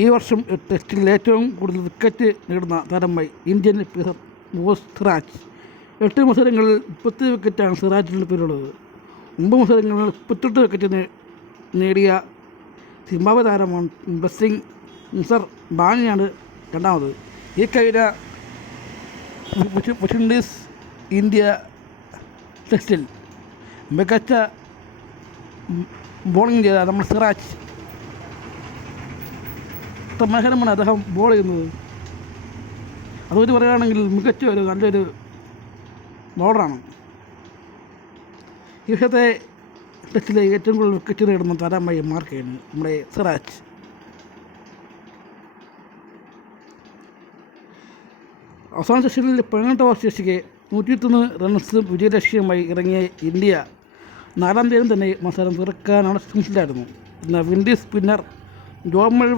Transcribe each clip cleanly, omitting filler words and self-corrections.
ഈ വർഷം ടെസ്റ്റിൽ ഏറ്റവും കൂടുതൽ വിക്കറ്റ് നേടുന്ന താരമായി ഇന്ത്യൻ പേസർ സിറാജ്. 8 മത്സരങ്ങളിൽ 30 വിക്കറ്റാണ് സിറാജിൻ്റെ പേരുള്ളത്. 9 മത്സരങ്ങളിൽ 38 വിക്കറ്റ് നേടിയ സിംബാബ്വെ താരമാണ് ബസിംഗ് മുസർ ബാനിയാണ് രണ്ടാമത്. ഈ കഴിഞ്ഞ വെസ്റ്റ് ഇൻഡീസ് ഇന്ത്യ ടെസ്റ്റിൽ മികച്ച ബോളിംഗ് ചെയ്ത നമ്മൾ സിറാജ്. മനോഹരമാണ് അദ്ദേഹം ബോൾ ചെയ്യുന്നത്. അതുകൊണ്ട് പറയുകയാണെങ്കിൽ മികച്ച നല്ലൊരു ബോളറാണ്. ഈ വർഷത്തെ ടെസ്റ്റിലെ ഏറ്റവും കൂടുതൽ വിക്കറ്റ് നേടുന്ന താരമായി മാർക്ക് ചെയ്യുന്നു നമ്മുടെ സിറാജ്. അവസാന സെഷനിൽ 18 ഓവർ ശേഷിക്കെ 101 റൺസ് വിജയലക്ഷ്യമായി ഇറങ്ങിയ ഇന്ത്യ 4-ാം തീയതി തന്നെ മത്സരം തുറക്കാനാണ് ശ്രമിച്ചില്ലായിരുന്നു. എന്നാൽ വിൻഡീസ് സ്പിന്നർ ജോമൽ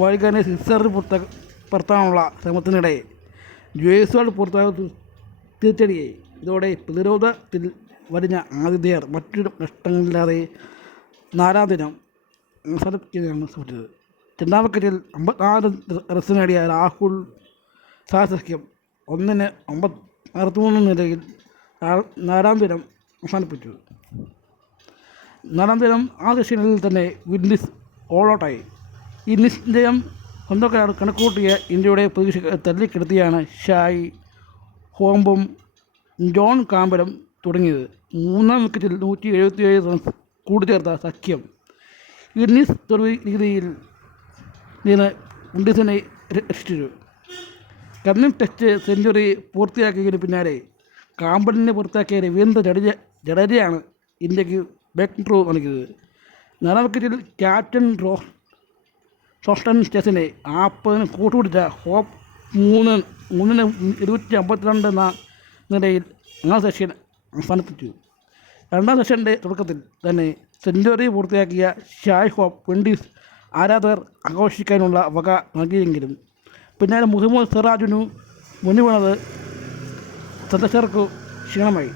വാഴിക്കാനെ സിക്സറിൽ പുറത്താനുള്ള ശ്രമത്തിനിടെ ജയ്സ്വാൾ പുറത്താകുന്ന തിരിച്ചടിയായി. ഇതോടെ പ്രതിരോധത്തിൽ വലിഞ്ഞ ആതിഥേയർ മറ്റൊരു നഷ്ടങ്ങളില്ലാതെ 4-ാം ദിനം അവസാനിപ്പിക്കുകയാണ് ശ്രമിച്ചത്. 2-ാം വിക്കറ്റിൽ 54 റൺസ് നേടിയ രാഹുൽ സഖ്യം 1-63 നിലയിൽ 4-ാം ദിനം അവസാനിപ്പിച്ചു. 4-ാം ദിനം ആ സെഷനിൽ തന്നെ വിൻഡീസ് ഓൾ ഔട്ടായി. ഈ നിശ്ചയം സ്വന്തക്കാർ കണക്കുകൂട്ടിയ ഇന്ത്യയുടെ പ്രതീക്ഷ തല്ലിക്കെടുത്തിയാണ് ഷായ് ഹോംബും ജോൺ കാമ്പലും തുടങ്ങിയത്. 3-ാം വിക്കറ്റിൽ 177 റൺസ് കൂട്ടിച്ചേർത്ത സഖ്യം ഇന്നീസ് തോൽവി രീതിയിൽ നിന്ന് വിൻഡീസിനെ രക്ഷിച്ചു. കന്നി ടെസ്റ്റ് സെഞ്ചുറി പൂർത്തിയാക്കിയതിന് പിന്നാലെ കാമ്പലിനെ പുറത്താക്കിയ രവീന്ദ്ര ജഡേജയാണ് ഇന്ത്യക്ക് ബ്രേക്ക് ത്രൂ നൽകിയത്. 4-ാം വിക്കറ്റിൽ ക്യാപ്റ്റൻ റോസ്റ്റൺ സ്റ്റേസിനെ 40 കൂട്ടുപിടിച്ച ഹോപ്പ് 252 എന്ന നിലയിൽ 4-ാം സെഷൻ അവസാനിപ്പിച്ചു. 2-ാം സെഷൻ്റെ തുടക്കത്തിൽ തന്നെ സെഞ്ചുറി പൂർത്തിയാക്കിയ ഷായ് ഹോപ്പ് വിൻഡീസ് ആരാധകർ ആഘോഷിക്കാനുള്ള വക നൽകിയെങ്കിലും പിന്നാലെ മുഹമ്മദ് സിറാജിനു മുന്നിൽ വീണത് സന്ദർശകർക്ക് ക്ഷീണമായി.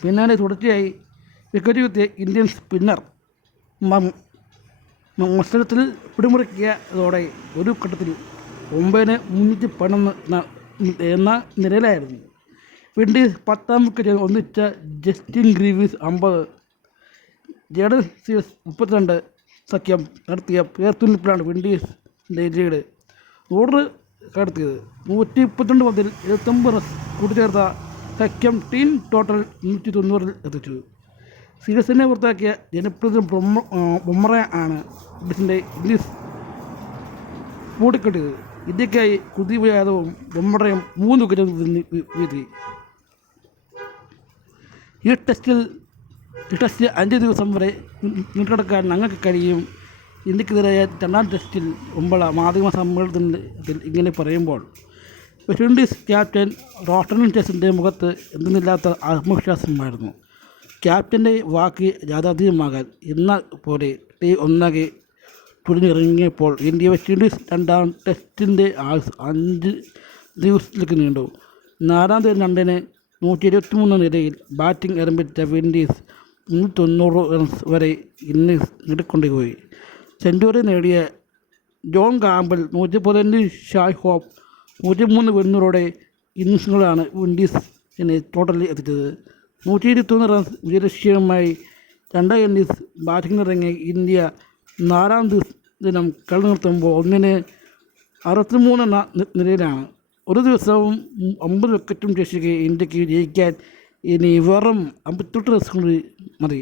പിന്നാലെ തുടർച്ചയായി വിക്കറ്റ് കുത്തിയ ഇന്ത്യൻ സ്പിന്നർ മത്സരത്തിൽ പിടിമുറുക്കിയതോടെ ഒരു ഘട്ടത്തിൽ 9-311 എന്ന നിലയിലായിരുന്നു. വിൻഡീസ് 10-ാം വിക്കറ്റിൽ ഒന്നിച്ച ജസ്റ്റിൻ ഗ്രീവിസ് 50, ജേഡൻ സീൽസ് 32 സഖ്യം നടത്തിയ പേർത്തുനിൽപ്പിലാണ് വിൻഡീസിൻ്റെ ലീഡ് 100 കടത്തിയത്. 132 പന്തിൽ 79 റൺസ് കൂട്ടിച്ചേർത്ത സഖ്യം ടീം ടോട്ടൽ 190 എത്തിച്ചു. സീരീസിനെ പുറത്താക്കിയ ജനപ്രതി ബുംറ ആണ് ഇന്നീസ് പൂട്ടിക്കെട്ടിയത്. ഇന്ത്യക്കായി കുൽദീപ് യാദവും ബുംറയും 3 വിക്കറ്റും വീഴ്ത്തി. ഈ ടെസ്റ്റ് 5 ദിവസം വരെ നീട്ടിക്കിടക്കാൻ ഞങ്ങൾക്ക് കഴിയും. ഇന്ത്യക്കെതിരായ 2-ാം ടെസ്റ്റിൽ ബുംറ മാധ്യമ സമ്മേളനത്തിൽ ഇങ്ങനെ പറയുമ്പോൾ വെസ്റ്റ് ഇൻഡീസ് ക്യാപ്റ്റൻ റോസ്റ്റൺ സ്റ്റേസിൻ്റെ മുഖത്ത് എന്തെന്നില്ലാത്ത ആത്മവിശ്വാസമായിരുന്നു. ക്യാപ്റ്റൻ്റെ വാക്ക് യാഥാർത്ഥ്യമാകാൻ ഇന്ന പോലെ ടീം ഒന്നാകെ തുഴഞ്ഞിറങ്ങിയപ്പോൾ ഇന്ത്യ വെസ്റ്റ് ഇൻഡീസ് 2-ാം ടെസ്റ്റിൻ്റെ 5 ദിവസത്തിലേക്ക് നീണ്ടു. 4-ാം തീയതി 2-ന് 173 നിലയിൽ ബാറ്റിംഗ് ആരംഭിച്ച വിൻഡീസ് 390 റൺസ് വരെ ഇന്നിങ്സ് നേടിക്കൊണ്ടുപോയി. സെഞ്ചുറി നേടിയ ജോൺ കാമ്പൽ 115, ഷായ് ഹോപ്പ് 103 വെണ്ണൂറോടെ ഇന്നിങ്സുകളാണ് വിൻഡീസിനെ ടോട്ടലിൽ എത്തിച്ചത്. 121 റൺസ് വിജയലക്ഷ്യവുമായി 2 ഇന്നിങ്സ് ബാറ്റിങ്ങിനിറങ്ങിയ ഇന്ത്യ 4-ാം ദിനം കളി നിർത്തുമ്പോൾ 1-63 എന്ന നിലയിലാണ്. ഒരു ദിവസവും 50 വിക്കറ്റും ശേഷിക്കെ ഇന്ത്യക്ക് ജയിക്കാൻ ഇനി വെറും 58 റൺസ് കൂടി മതി.